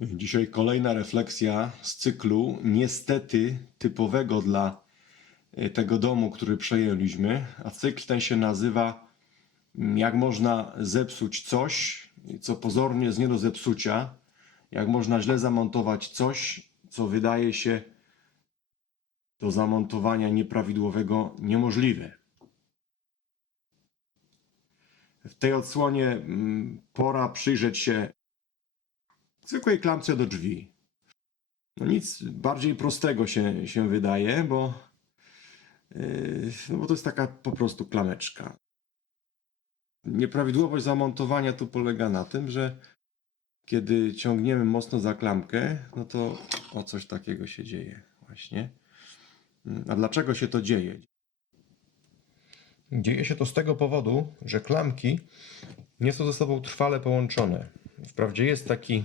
Dzisiaj kolejna refleksja z cyklu, niestety typowego dla y, tego domu, który przejęliśmy. A cykl ten się nazywa mm, Jak można zepsuć coś, co pozornie jest nie do zepsucia. Jak można źle zamontować coś, co wydaje się do zamontowania nieprawidłowego niemożliwe. W tej odsłonie mm, pora przyjrzeć się zwykłej klamce do drzwi. No nic bardziej prostego się, się wydaje, bo, yy, no bo to jest taka po prostu klameczka. Nieprawidłowość zamontowania tu polega na tym, że kiedy ciągniemy mocno za klamkę, no to o coś takiego się dzieje właśnie. A dlaczego się to dzieje? Dzieje się to z tego powodu, że klamki nie są ze sobą trwale połączone. Wprawdzie jest taki,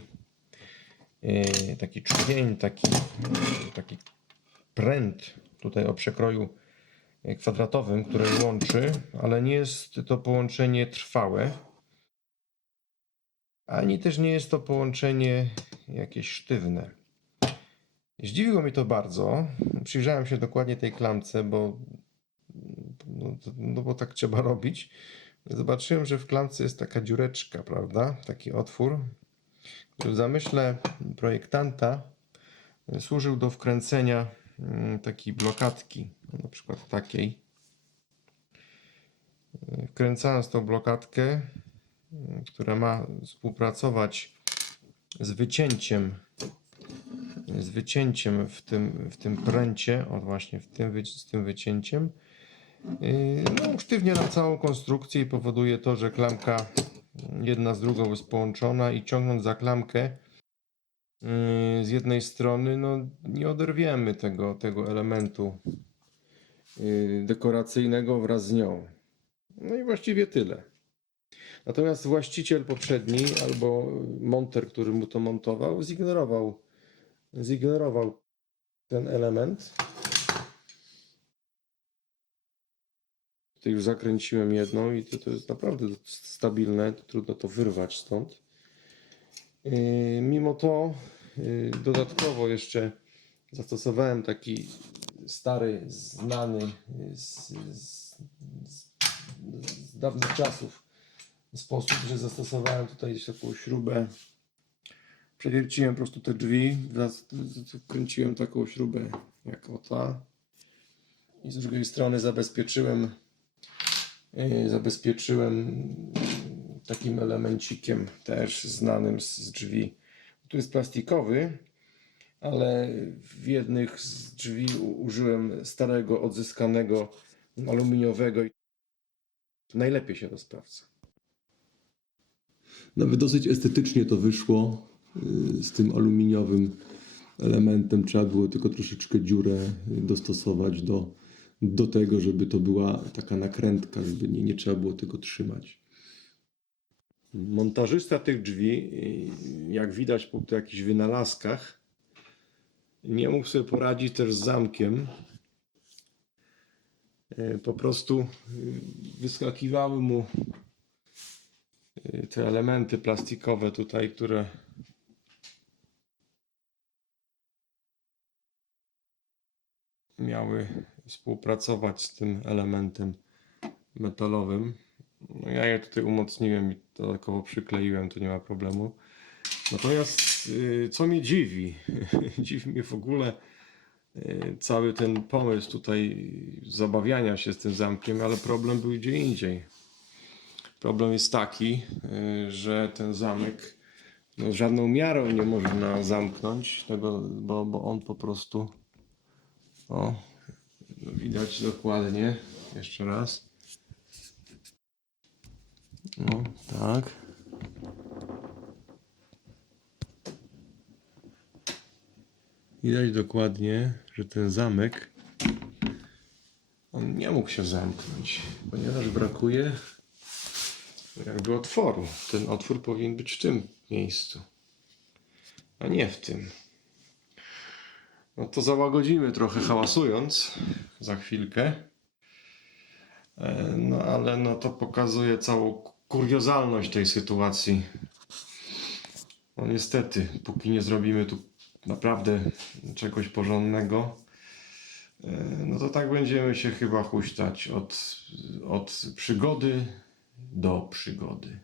taki czerwień, taki, taki pręt tutaj o przekroju yy, kwadratowym, który łączy, ale nie jest to połączenie trwałe. Ani też nie jest to połączenie jakieś sztywne. Zdziwiło mnie to bardzo. Przyjrzałem się dokładnie tej klamce, bo no, no bo tak trzeba robić. Zobaczyłem, że w klamce jest taka dziureczka, prawda? Taki otwór, w zamyśle projektanta służył do wkręcenia mm, takiej blokadki, na przykład takiej. Wkręcając tą blokadkę, mm, która ma współpracować z wycięciem z wycięciem w tym, w tym pręcie, o właśnie w tym, z tym wycięciem, Yy, No, usztywnia nam całą konstrukcję i powoduje to, że klamka jedna z drugą jest połączona i ciągnąc za klamkę yy, z jednej strony, no nie oderwiemy tego, tego elementu yy, dekoracyjnego wraz z nią. No i właściwie tyle. Natomiast właściciel poprzedni albo monter, który mu to montował, zignorował, zignorował ten element. Tutaj już zakręciłem jedną i to, to jest naprawdę stabilne, trudno to wyrwać stąd. Yy, mimo to yy, dodatkowo jeszcze zastosowałem taki stary, znany yy, z, z, z, z dawnych czasów sposób, że zastosowałem tutaj taką śrubę. Przewierciłem po prostu te drzwi, wkręciłem taką śrubę jak o ta i z drugiej strony zabezpieczyłem zabezpieczyłem takim elemencikiem też znanym z drzwi. Tu jest plastikowy, ale w jednych z drzwi użyłem starego, odzyskanego aluminiowego. i Najlepiej się to sprawdza. Nawet dosyć estetycznie to wyszło y, z tym aluminiowym elementem. Trzeba było tylko troszeczkę dziurę dostosować do, do tego, żeby to była taka nakrętka, żeby nie, nie trzeba było tego trzymać. Montażysta tych drzwi, jak widać po jakichś wynalazkach, nie mógł sobie poradzić też z zamkiem. Po prostu wyskakiwały mu te elementy plastikowe tutaj, które miały współpracować z tym elementem metalowym. No ja je tutaj umocniłem i dodatkowo przykleiłem, to nie ma problemu. Natomiast y, co mnie dziwi, dziwi mnie w ogóle y, cały ten pomysł tutaj zabawiania się z tym zamkiem, ale problem był gdzie indziej. Problem jest taki, y, że ten zamek no, żadną miarą nie można zamknąć, tego, bo, bo on po prostu o, widać dokładnie, jeszcze raz. No, tak. Widać dokładnie, że ten zamek on nie mógł się zamknąć, ponieważ brakuje jakby otworu. Ten otwór powinien być w tym miejscu, a nie w tym. No to załagodzimy trochę hałasując za chwilkę. E, No ale no to pokazuje całą kuriozalność tej sytuacji. No niestety, póki nie zrobimy tu naprawdę czegoś porządnego, e, no to tak będziemy się chyba huśtać od, od przygody do przygody.